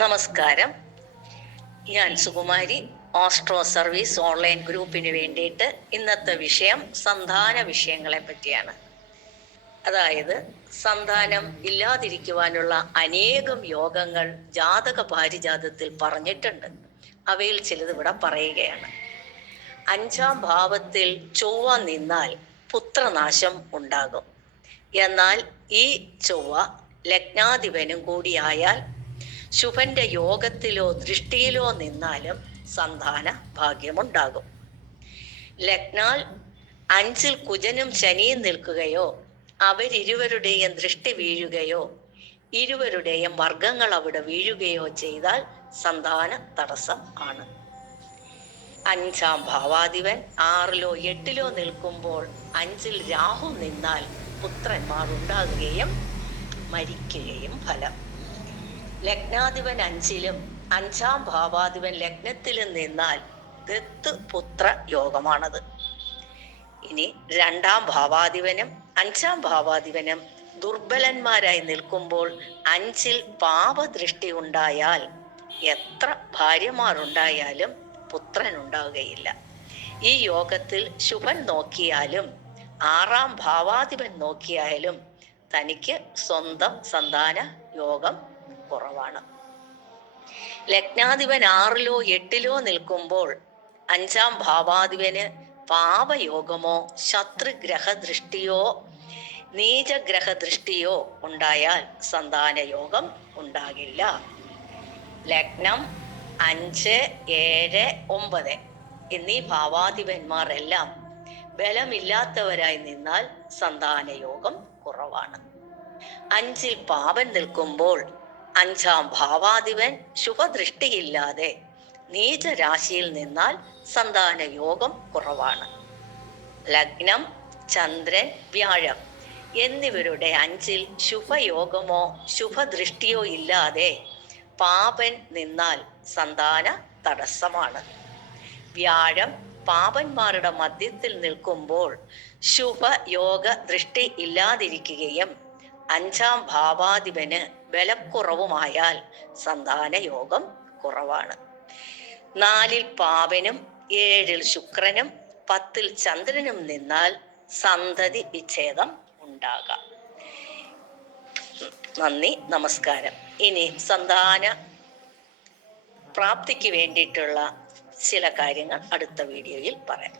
നമസ്കാരം. ഞാൻ Sukumari. Austro service online ഗ്രൂപ്പിന് വേണ്ടിയിട്ട് ഇന്നത്തെ വിഷയം സന്താന വിഷയങ്ങളെ പറ്റിയാണ്. അതായത് സന്താനം ഇല്ലാതിരിക്കുവാനുള്ള അനേകം യോഗങ്ങൾ ജാതക പാരിജാതത്തിൽ പറഞ്ഞിട്ടുണ്ട്. അവയിൽ ചിലത് ഇവിടെ പറയുകയാണ്. 5-ാം ഭാവത്തിൽ ചൊവ്വ നിന്നാൽ പുത്രനാശം ഉണ്ടാകും. എന്നാൽ ഈ ചൊവ്വ ലഗ്നാധിപനും കൂടിയായാൽ ശുഭന്റെ യോഗത്തിലോ ദൃഷ്ടിയിലോ നിന്നാലും സന്താന ഭാഗ്യമുണ്ടാകും. ലഗ്നാൽ 5-ൽ കുജനും ശനിയും നിൽക്കുകയോ അവരിരുവരുടെയും ദൃഷ്ടി വീഴുകയോ ഇരുവരുടെയും വർഗങ്ങൾ അവിടെ വീഴുകയോ ചെയ്താൽ സന്താന തടസ്സം ആണ്. 5-ാം ഭാവാധിപൻ 6-ലോ 8-ലോ നിൽക്കുമ്പോൾ 5-ൽ രാഹു നിന്നാൽ പുത്രന്മാർ ഉണ്ടാകുകയും മരിക്കുകയും ഫലം. ലഗ്നാധിപൻ 5-ലും 5-ാം ഭാവാധിപൻ ലഗ്നത്തിലും നിന്നാൽ ദത്ത് പുത്ര യോഗമാണത്. ഇനി 2-ാം ഭാവാധിപനും 5-ാം ഭാവാധിപനും ദുർബലന്മാരായി നിൽക്കുമ്പോൾ 5-ൽ പാപദൃഷ്ടി ഉണ്ടായാൽ എത്ര ഭാര്യമാരുണ്ടായാലും പുത്രൻ ഉണ്ടാവുകയില്ല. ഈ യോഗത്തിൽ ശുഭൻ നോക്കിയാലും 6-ാം ഭാവാധിപൻ നോക്കിയാലും തനിക്ക് സ്വന്തം സന്താന യോഗം കുറവാണ്. ലഗ്നാധിപൻ 6-ലോ 8-ലോ നിൽക്കുമ്പോൾ 5-ാം ഭാവാധിപന് പാപയോഗമോ ശത്രുഗ്രഹദൃഷ്ടിയോ നീചഗ്രഹദൃഷ്ടിയോ ഉണ്ടായാൽ സന്താന യോഗം ഉണ്ടാകില്ല. ലഗ്നം 5, 7, 9 എന്നീ ഭാവാധിപന്മാർ എല്ലാം ബലമില്ലാത്തവരായി നിന്നാൽ സന്താന യോഗം കുറവാണ്. 5-ൽ പാപൻ നിൽക്കുമ്പോൾ 5-ാം ഭാവാധിപൻ ശുഭദൃഷ്ടിയില്ലാതെ നീചരാശിയിൽ നിന്നാൽ സന്താന യോഗം കുറവാണ്. ലഗ്നം, ചന്ദ്രൻ, വ്യാഴം എന്നിവരുടെ 5-ൽ ശുഭയോഗമോ ശുഭദൃഷ്ടിയോ ഇല്ലാതെ പാപൻ നിന്നാൽ സന്താന തടസ്സമാണ്. വ്യാഴം പാപന്മാരുടെ മധ്യത്തിൽ നിൽക്കുമ്പോൾ ശുഭയോഗ ദൃഷ്ടി ഇല്ലാതിരിക്കുകയും 5-ാം ഭാവാധിപന് ബലക്കുറവുമായാൽ സന്താന യോഗം കുറവാണ്. 4-ൽ പാപനും 7-ൽ ശുക്രനും 10-ൽ ചന്ദ്രനും നിന്നാൽ സന്തതി വിച്ഛേദം ഉണ്ടാകാം. നന്ദി, നമസ്കാരം. ഇനി സന്താന പ്രാപ്തിക്ക് വേണ്ടിയിട്ടുള്ള ചില കാര്യങ്ങൾ അടുത്ത വീഡിയോയിൽ പറയാം.